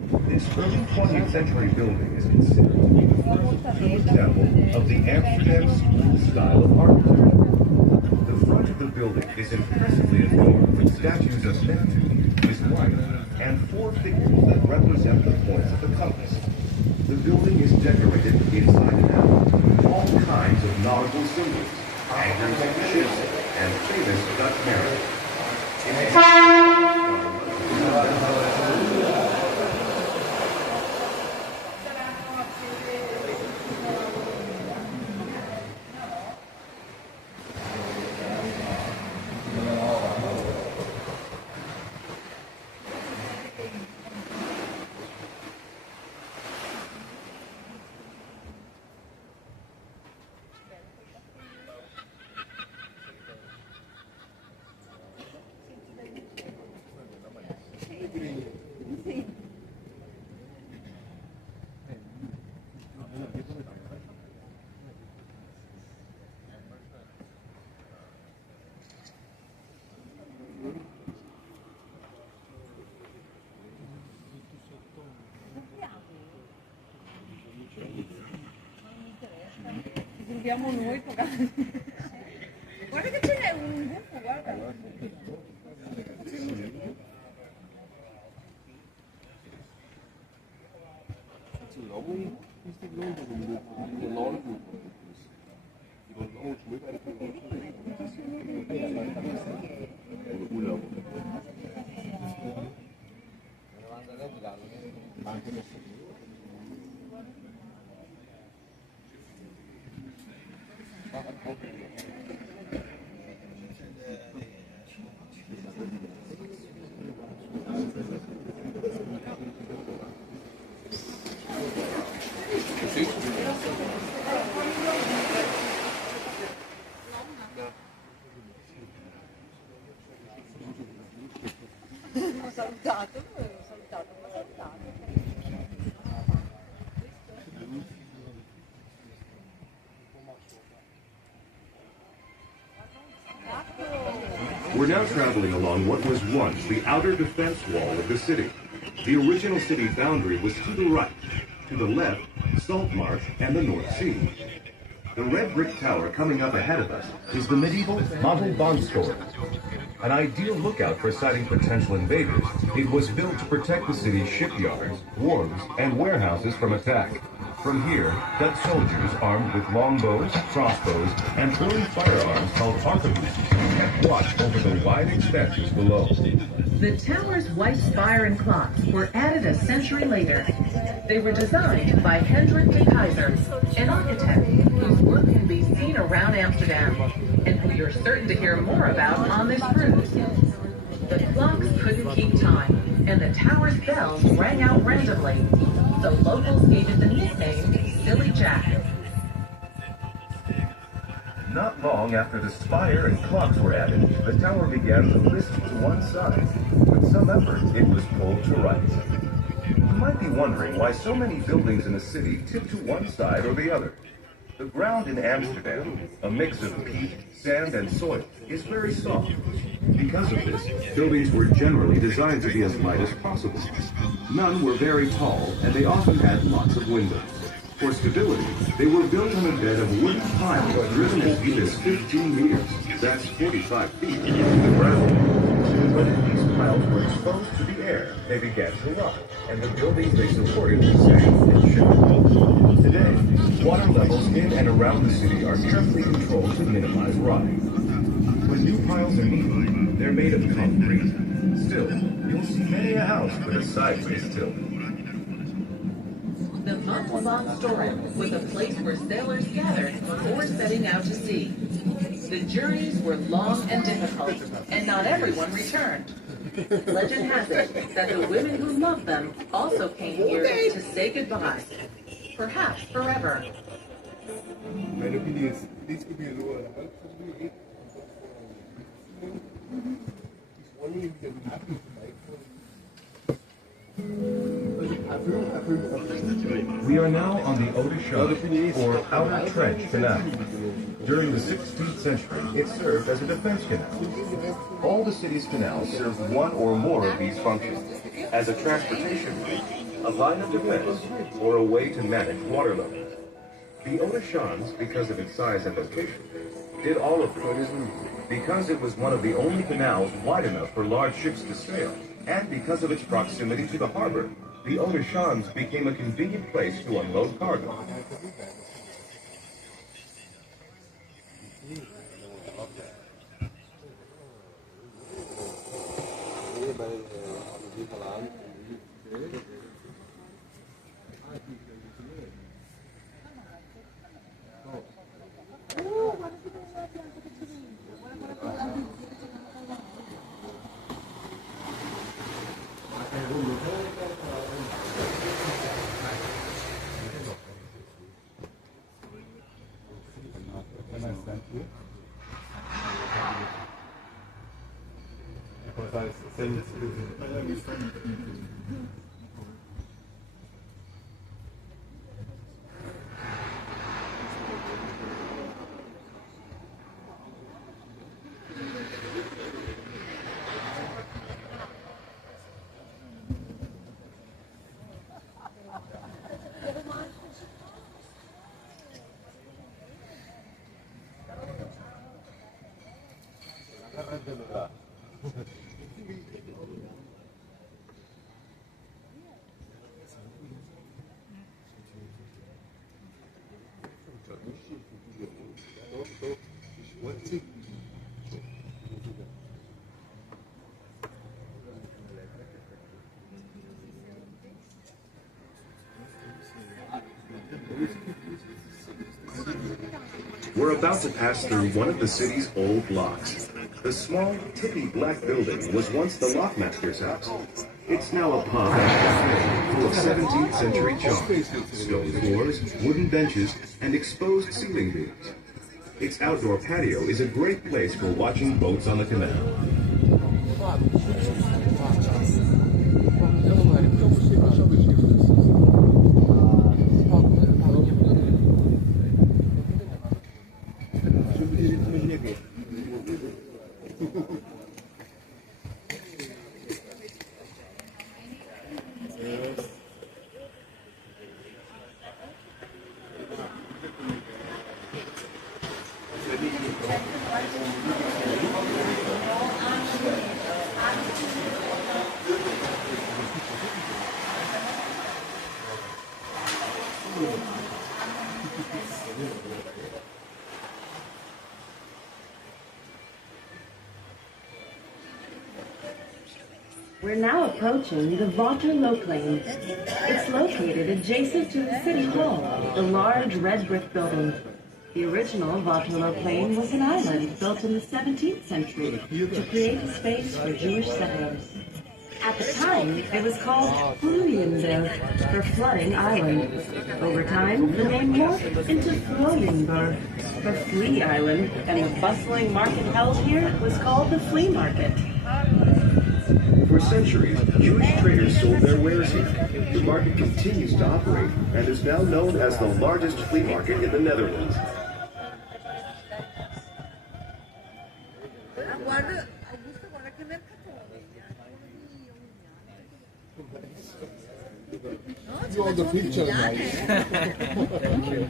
This early 20th century building is considered to be the first true example of the Amsterdam school style of architecture. The front of the building is impressively adorned with statues of Neptune, his wife, and four figures that represent the points of the compass. The building is decorated inside and out with all kinds of nautical symbols, anchors of ships, and famous Dutch mariners. Abbiamo noi guarda che ce n'è un buco, guarda. 너무 인스타그램도 근데 너는 이거 너무 주물가리 Ho salutato, We're now traveling along what was once the outer defense wall of the city. The original city boundary was to the right, to the left, Salt Marsh and the North Sea. The red brick tower coming up ahead of us is the medieval Montelbaan-toren. An ideal lookout for sighting potential invaders, it was built to protect the city's shipyards, wharves, and warehouses from attack. From here, Dutch soldiers armed with longbows, crossbows, and early firearms called arquebuses kept watch over the wide expanses below. The tower's white spire and clocks were added a century later. They were designed by Hendrik de Keyser, an architect whose work can be seen around Amsterdam, and who you're certain to hear more about on this cruise. The clocks couldn't keep time, and the tower's bells rang out randomly. The locals gave it the nickname Silly Jack. Not long after the spire and clocks were added, the tower began to list to one side. With some effort, it was pulled to rights. You might be wondering why so many buildings in a city tip to one side or the other. The ground in Amsterdam, a mix of peat, sand, and soil, is very soft. Because of this, buildings were generally designed to be as light as possible. None were very tall, and they often had lots of windows. For stability, they were built on a bed of wooden piles driven as deep as 15 meters. That's 45 feet into the ground. When these piles were exposed to the air, they began to rot, and the buildings they supported sank and shivered. Today, water levels in and around the city are carefully controlled to minimize rotting. When new piles are needed, they're made of concrete. Still, you'll see many a house with a sideways tilt. The Montelbaan-toren was a place where sailors gathered before setting out to sea. The journeys were long and difficult, and not everyone returned. Legend has it that the women who loved them also came here to say goodbye, perhaps forever. Meine Opinie ist, this could be a lower level. He's wondering if he can happen to We are now on the Odisha, or Outer Trench Canal. During the 16th century, it served as a defense canal. All the city's canals serve one or more of these functions, as a transportation route, a line of defense, or a way to manage water levels. The Odishans, because of its size and location, did all of this. Because it was one of the only canals wide enough for large ships to sail, and because of its proximity to the harbor, the Odishans became a convenient place to unload cargo. We're about to pass through one of the city's old locks. The small, tippy black building was once the lockmaster's house. It's now a pub and cafe full of 17th century charm, stone floors, wooden benches, and exposed ceiling beams. Its outdoor patio is a great place for watching boats on the canal. We're now approaching the Waterloo Plain. It's located adjacent to the City Hall, the large red brick building. The original Waterloo Plain was an island built in the 17th century to create a space for Jewish settlers. At the time, it was called Fluyenberg, for Flooding Island. Over time, the name morphed into Fluyenberg, for Flea Island, and the bustling market held here was called the Flea Market. For centuries, Jewish traders sold their wares here. The market continues to operate and is now known as the largest flea market in the Netherlands. You want the picture now? Thank you.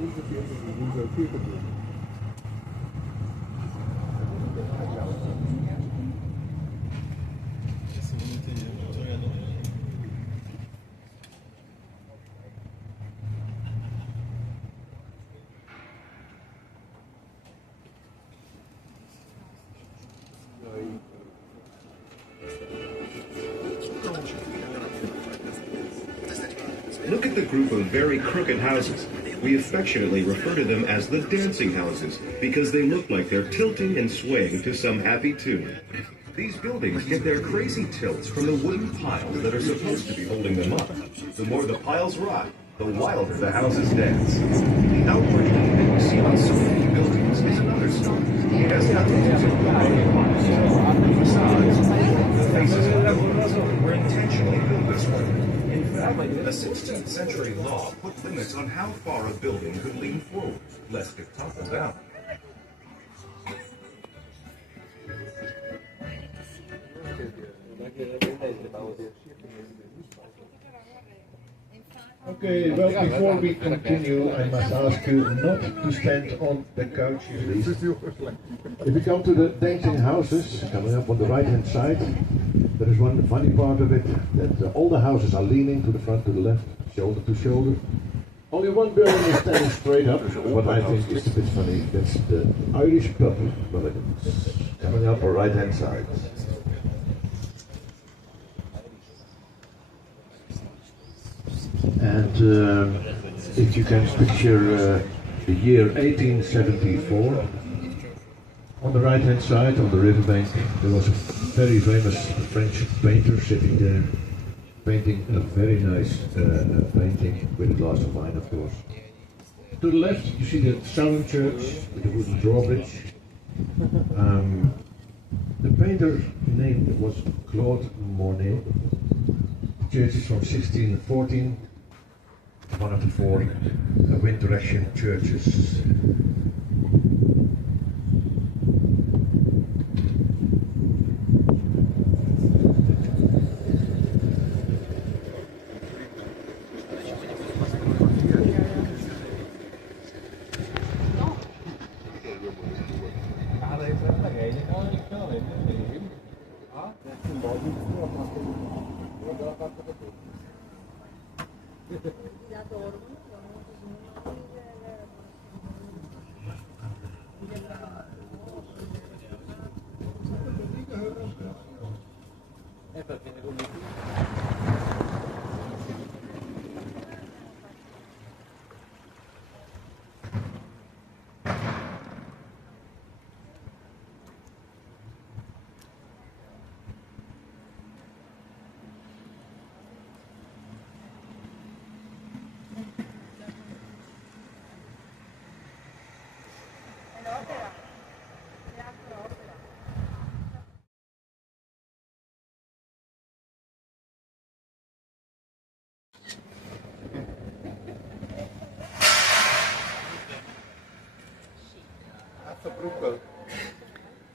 unser Viertelbild. Look at the group of very crooked houses. We affectionately refer to them as the dancing houses because they look like they're tilting and swaying to some happy tune. These buildings get their crazy tilts from the wooden piles that are supposed to be holding them up. The more the piles rock, the wilder the houses dance. The outward thing that you see on so many buildings is another story. It has nothing to do with the piles, the facades, the faces of buildings were intentionally built this way. In fact, a 16th century law put limits on how far a building could lean forward, lest it topple down. Okay, well, before we continue, I must ask you not to stand on the couches, please. If you come to the dancing houses, coming up on the right-hand side, there is one funny part of it, that all the houses are leaning to the front, to the left, shoulder to shoulder. Only one building is standing straight up, what I think is a bit funny. That's the Irish pub, coming up on the right-hand side. And if you can picture the year 1874, on the right-hand side, on the riverbank, there was a very famous French painter sitting there, painting a very nice painting with a glass of wine, of course. To the left, you see the Southern Church with the wooden drawbridge. The painter's name was Claude Monet. The church is from 1614. One of the four wind direction churches.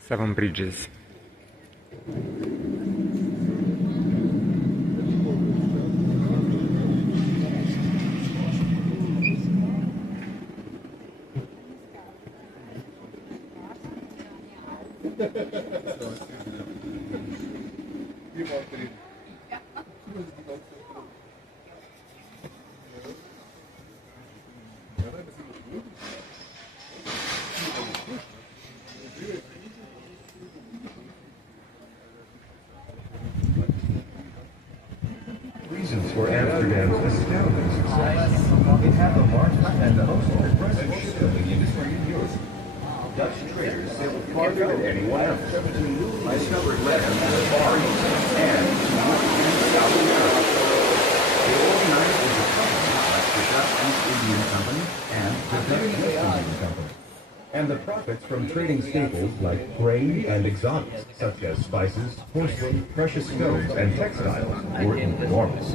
Seven Bridges. Reasons for Amsterdam's astounding success. It had the largest and most progressive shipbuilding industry in Europe. Dutch traders sailed farther than anyone else. Discovered land in the Far East and South America. They organized into companies like the Dutch East Indian Company and the Dutch East Indian Company. And the profits from trading staples like grain and exotics, such as spices, porcelain, precious stones, and textiles, were enormous.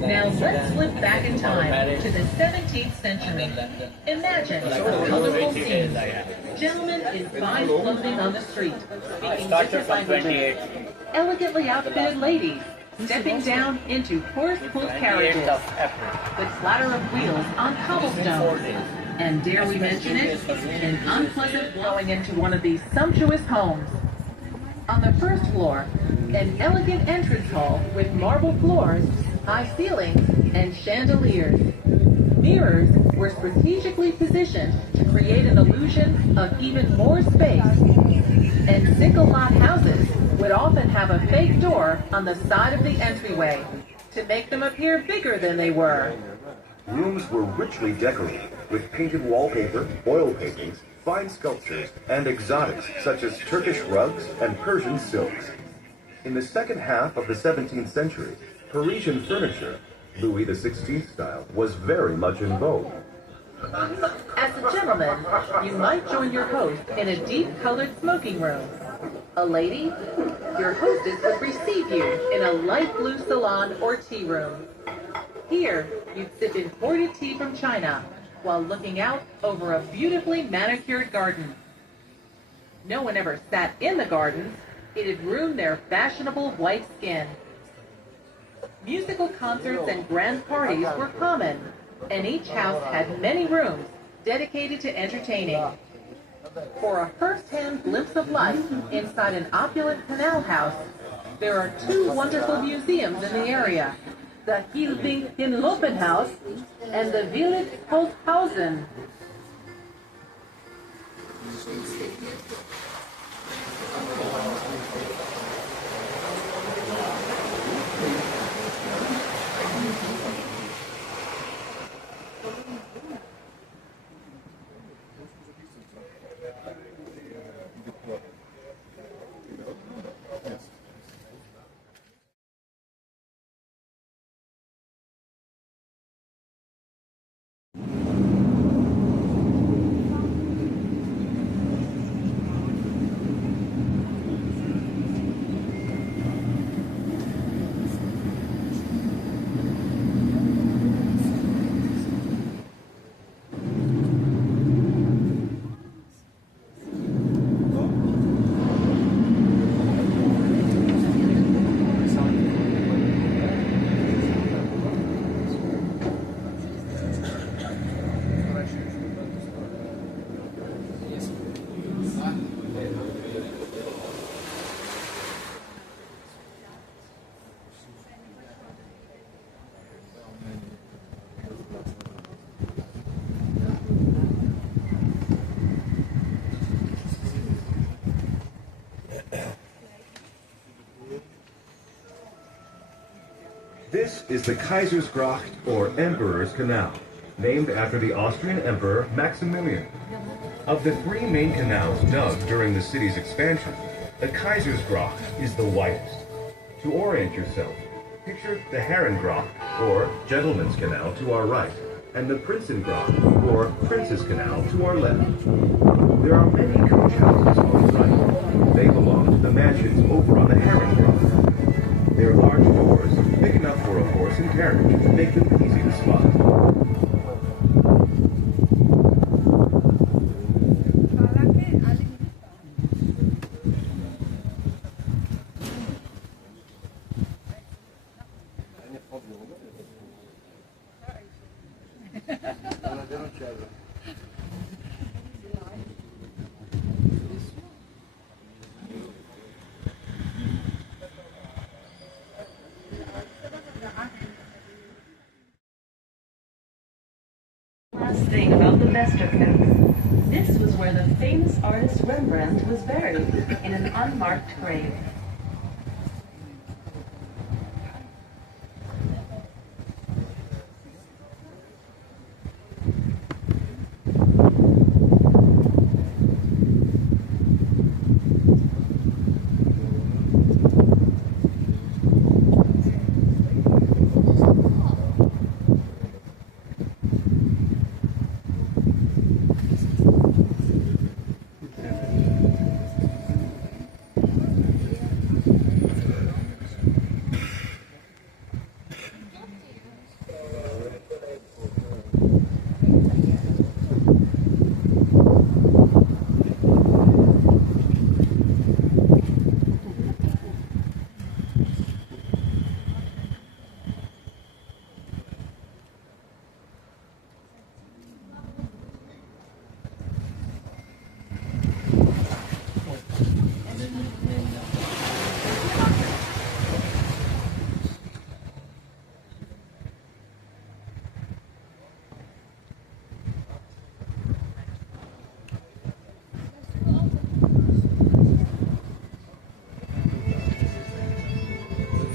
Now let's flip back in time to the 17th century. Imagine a colorful scene. Gentlemen in fine clothing on the street, speaking different languages. Elegantly outfitted ladies, stepping down into horse-pulled carriages, the clatter of wheels on cobblestones, and dare we mention it, an unpleasant going into one of these sumptuous homes. On the first floor, an elegant entrance hall with marble floors, high ceilings, and chandeliers. Mirrors were strategically positioned to create an illusion of even more space. And single-lot houses would often have a fake door on the side of the entryway to make them appear bigger than they were. Rooms were richly decorated with painted wallpaper, oil paintings, fine sculptures, and exotics such as Turkish rugs and Persian silks. In the second half of the 17th century, Parisian furniture, Louis XVI style, was very much in vogue. As a gentleman, you might join your host in a deep-colored smoking room. A lady, your hostess would receive you in a light blue salon or tea room. Here, you'd sip imported tea from China while looking out over a beautifully manicured garden. No one ever sat in the gardens. It had ruined their fashionable white skin. Musical concerts and grand parties were common, and each house had many rooms dedicated to entertaining. For a first-hand glimpse of life inside an opulent canal house, there are two wonderful museums in the area, the Hilding-in-Lopen House and the Village Holthausen. This is the Kaisersgracht, or Emperor's Canal, named after the Austrian Emperor Maximilian. Of the three main canals dug during the city's expansion, the Kaisersgracht is the widest. To orient yourself, picture the Herrengracht, or Gentleman's Canal, to our right, and the Prinsengracht, or Prince's Canal, to our left. There are many coach houses on the right. They belong to the mansions over on the Herrengracht. Their large doors, big enough for a horse and carriage, make them easy to spot. Last thing about the Westerkerk. This was where the famous artist Rembrandt was buried, in an unmarked grave.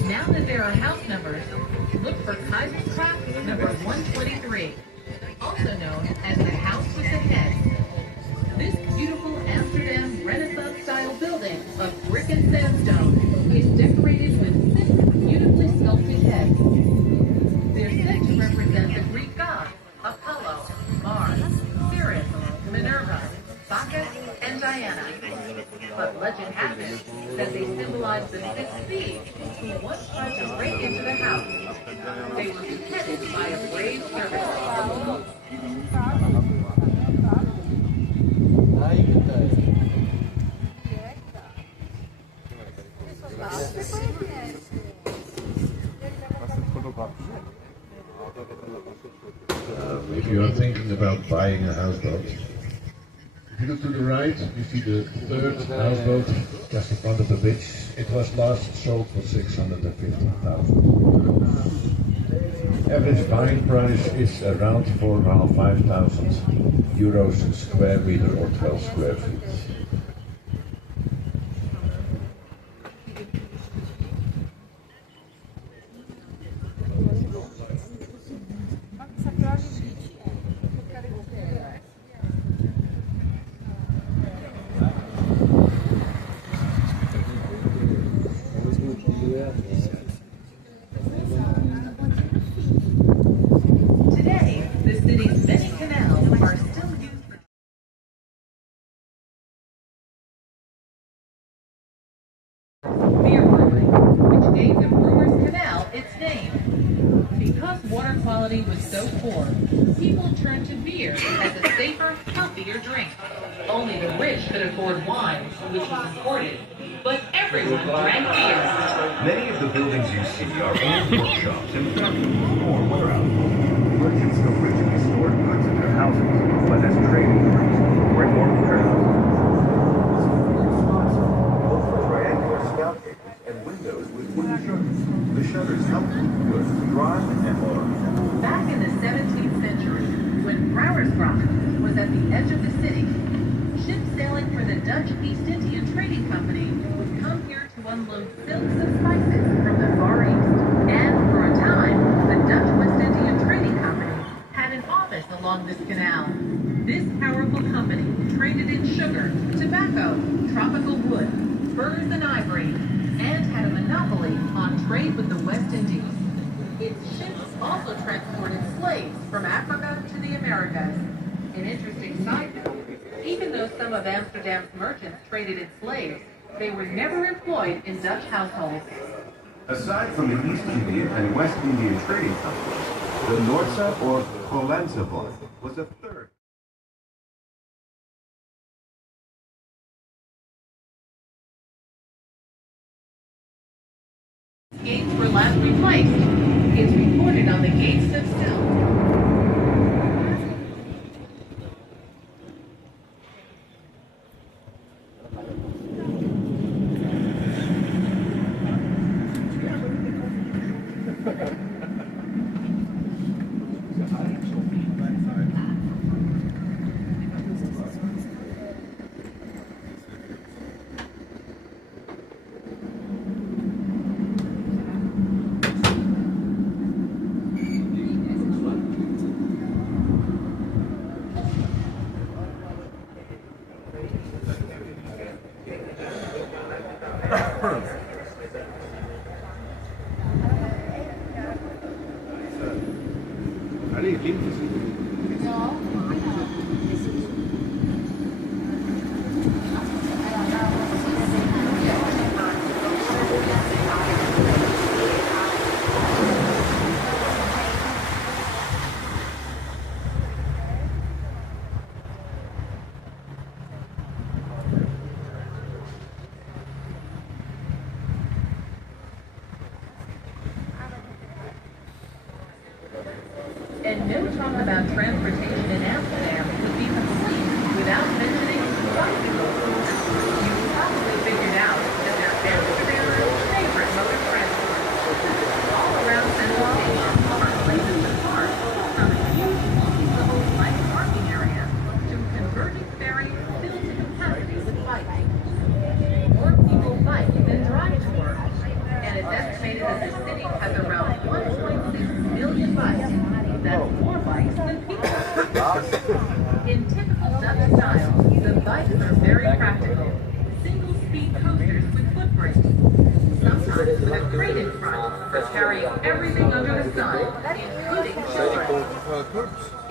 Now that there are house numbers, look for Kaiserstrasse number 123, also known as the House with the Head. This beautiful Amsterdam Renaissance-style building of brick and sandstone is decorated with 6 beautifully sculpted heads. They're said to represent the Greek gods Apollo, Mars, Ceres, Minerva, Bacchus, and Diana. But legend has it that they symbolize the 6 thieves who once tried to break into the house. They were beheaded by a brave servant. If you are thinking about buying a houseboat, if you look to the right, you see the third houseboat just in front of the bridge. It was last sold for 650,000 euros. Average buying price is around 4,500 euros square meter or 12 square feet. Today, the city's many canals are still used for beer brewing, which gave the Brewers Canal its name. Because water quality was so poor, people turned to beer as a safer, healthier drink. Only the rich could afford wine, which was imported, but everyone drank beer. Many of the buildings you see are old workshops and factories or warehouses. Merchants originally stored goods in their houses, but as trade increased, more and more warehouses. Look for triangular spout cages and windows with wooden shutters. The shutters help keep goods dry and warm. Back in the 17th century, when Brouwersgracht was at the edge of the city, ships sailing for the Dutch East Indian Trading Company would come here to unload silks and spices from the Far East. And for a time, the Dutch West Indian Trading Company had an office along this canal. This powerful company traded in sugar, tobacco, tropical wood, furs and ivory, and had a monopoly on trade with the West Indies. Its ships also transported slaves from Africa to the Americas. An interesting side note, even though some of Amsterdam's merchants traded in slaves, they were never employed in Dutch households. Aside from the East Indian and West Indian trading companies, the Noordse or Hollandse Bond was a third. Gates were last replaced. It's reported on the gates themselves. And no talk about transportation in Amsterdam would be complete without mentioning bicycles. You probably figured out that they're Amsterdamers' favorite mode of transport. All around Central Station are places to park, from a huge multi-level bike parking area to converted ferries filled to capacity with bikes. More people bike than drive to work, and it's estimated that sometimes with a crane in front for carrying everything under the sun, including children.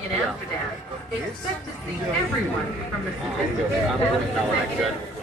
In Amsterdam, expect to see everyone from the sophisticated